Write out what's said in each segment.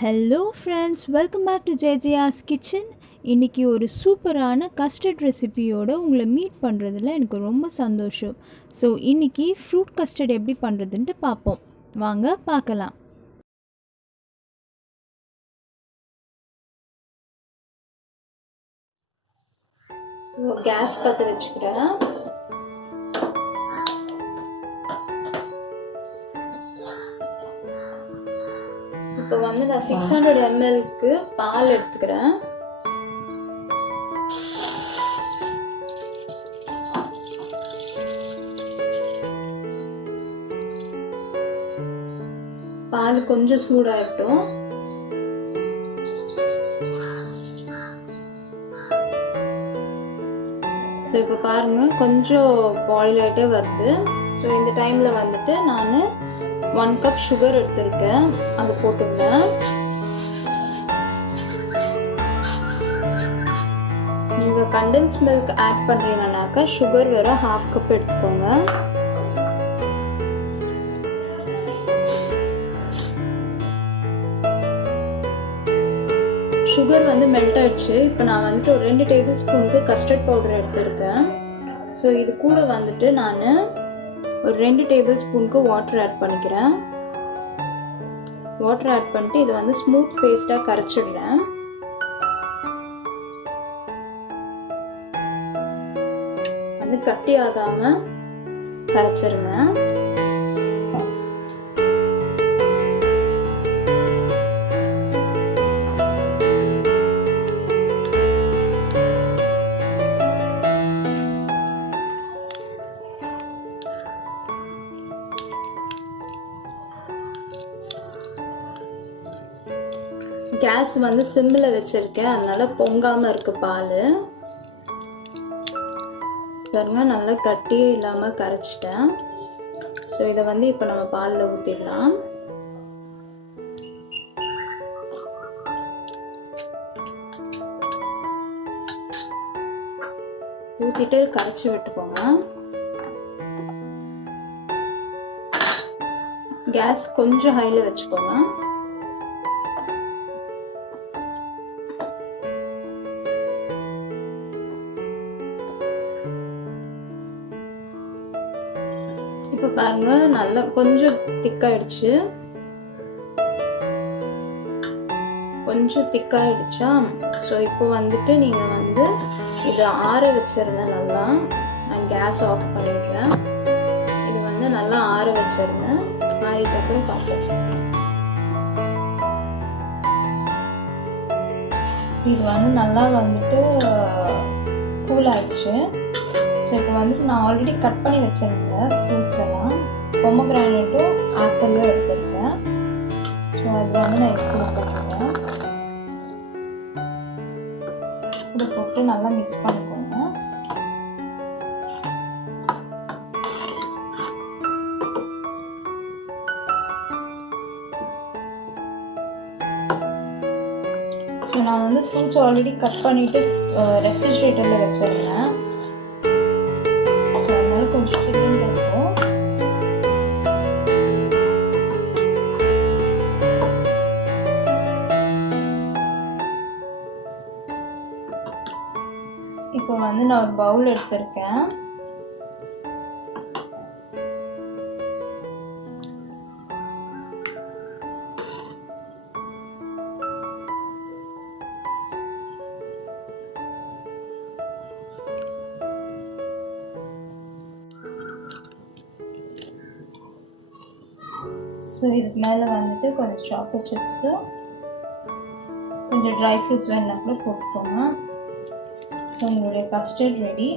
Hello friends, welcome back to JJR's kitchen. இன்றைக்கி ஒரு சூப்பரான கஸ்டர்ட் ரெசிபியோடு உங்களை மீட் பண்ணுறதுல எனக்கு ரொம்ப சந்தோஷம். ஸோ இன்றைக்கி ஃப்ரூட் கஸ்டர்ட் எப்படி பண்ணுறதுன்ட்டு பார்ப்போம். வாங்க பார்க்கலாம். கேஸ் பற்ற வச்சுக்கிறேன். இப்போ வந்து நான் 600 mlக்கு பால் எடுத்துக்கிறேன். பால் கொஞ்சம் சூடாகட்டும். ஸோ இப்போ பாருங்கள், கொஞ்சம் பாயில் ஆகிட்டே வருது. ஸோ இந்த டைமில் வந்துட்டு நான் 1 கப் சுகர் எடுத்திருக்கேன், அதை போட்டுருந்தேன். நீங்கள் கண்டென்ஸ் மில்க் ஆட் பண்ணுறீங்கன்னாக்கா சுகர் வெறும் 1/2 கப் எடுத்துக்கோங்க. சுகர் வந்து மெல்ட் ஆயிடுச்சு. இப்போ நான் வந்துட்டு ஒரு 2 டேபிள் ஸ்பூனுக்கு கஸ்டர்ட் பவுடர் எடுத்துருக்கேன். ஸோ இது கூட வந்துட்டு நான் ஒரு 2 டேபிள் ஸ்பூனுக்கு வாட்டர் ஆட் பண்ணிக்கிறேன். வாட்டர் ஆட் பண்ணிட்டு இதை வந்து ஸ்மூத் பேஸ்ட்டாக கரைச்சிடுறேன். வந்து கட்டி ஆகாமல் கரைச்சிருங்க. கேஸ் வந்து சிம்மில் வச்சுருக்கேன், அதனால் பொங்காமல் இருக்குது பால். பாருங்க, நல்லா கட்டியே இல்லாமல் கரைச்சிட்டேன். ஸோ இதை வந்து இப்போ நம்ம பாலில் ஊற்றிடலாம். ஊற்றிட்டு கரைச்சி விட்டுக்கோங்க. கேஸ் கொஞ்சம் ஹையில் வச்சுக்கோங்க. இப்போ பாருங்க, நல்லா கொஞ்சம் திக்காயிடுச்சு. கொஞ்சம் திக்காயிடுச்சா? ஸோ இப்போ வந்துட்டு நீங்கள் வந்து இதை ஆற வச்சிருங்க. நல்லா நான் கேஸ் ஆஃப் பண்ணிடுறேன். இது வந்து நல்லா ஆற வச்சிருங்க. ஆறிட்ட அப்புறம் பார்ப்போம். இது வந்து நல்லா வந்துட்டு கூல் ஆயிடுச்சு. ஸோ இப்போ வந்துட்டு நான் ஆல்ரெடி கட் பண்ணி வச்சுருந்தேன் ஃப்ரூட்ஸ் எல்லாம். பொமோகிரானேட்டும் ஆப்பிளும் எடுத்துருக்கேன். ஸோ அது வந்து நான் எடுத்து போட்டுருக்கேன். இதை போட்டு நல்லா மிக்ஸ் பண்ணிக்கோங்க. ஸோ நான் வந்து ஃப்ரூட்ஸ் ஆல்ரெடி கட் பண்ணிவிட்டு ரெஃப்ரிஜரேட்டரில் வச்சுருந்தேன். கொஞ்சம் சில்லுன்னு இருக்கும். இப்போ வந்து நான் ஒரு பவுல் எடுத்திருக்கேன். ஸோ இதுக்கு மேலே வந்துட்டு கொஞ்சம் சாக்லேட் சிப்ஸு, கொஞ்சம் ட்ரை ஃப்ரூட்ஸ் வேணுன்னா கூட போட்டுக்கோங்க. ஸோ உங்களுடைய கஸ்டர்ட் ரெடி.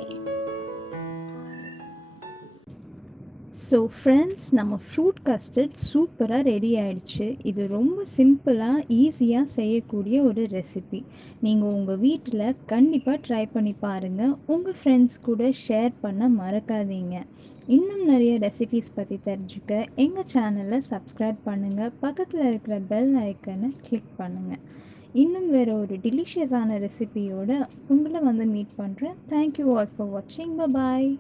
ஸோ ஃப்ரெண்ட்ஸ், நம்ம ஃப்ரூட் கஸ்டர்ட் சூப்பராக ரெடி ஆகிடுச்சு. இது ரொம்ப சிம்பிளாக ஈஸியாக செய்யக்கூடிய ஒரு ரெசிபி. நீங்கள் உங்கள் வீட்டில் கண்டிப்பாக ட்ரை பண்ணி பாருங்கள். உங்கள் ஃப்ரெண்ட்ஸ் கூட ஷேர் பண்ண மறக்காதீங்க. இன்னும் நிறைய ரெசிபீஸ் பற்றி தெரிஞ்சுக்க எங்கள் சேனலை சப்ஸ்கிரைப் பண்ணுங்கள். பக்கத்தில் இருக்கிற பெல் ஐக்கனை கிளிக் பண்ணுங்கள். இன்னும் வேறு ஒரு டெலிஷியஸான ரெசிபியோடு உங்களை வந்து மீட் பண்ணுறேன். தேங்க்யூ ஆல் ஃபார் வாட்சிங். பாய்.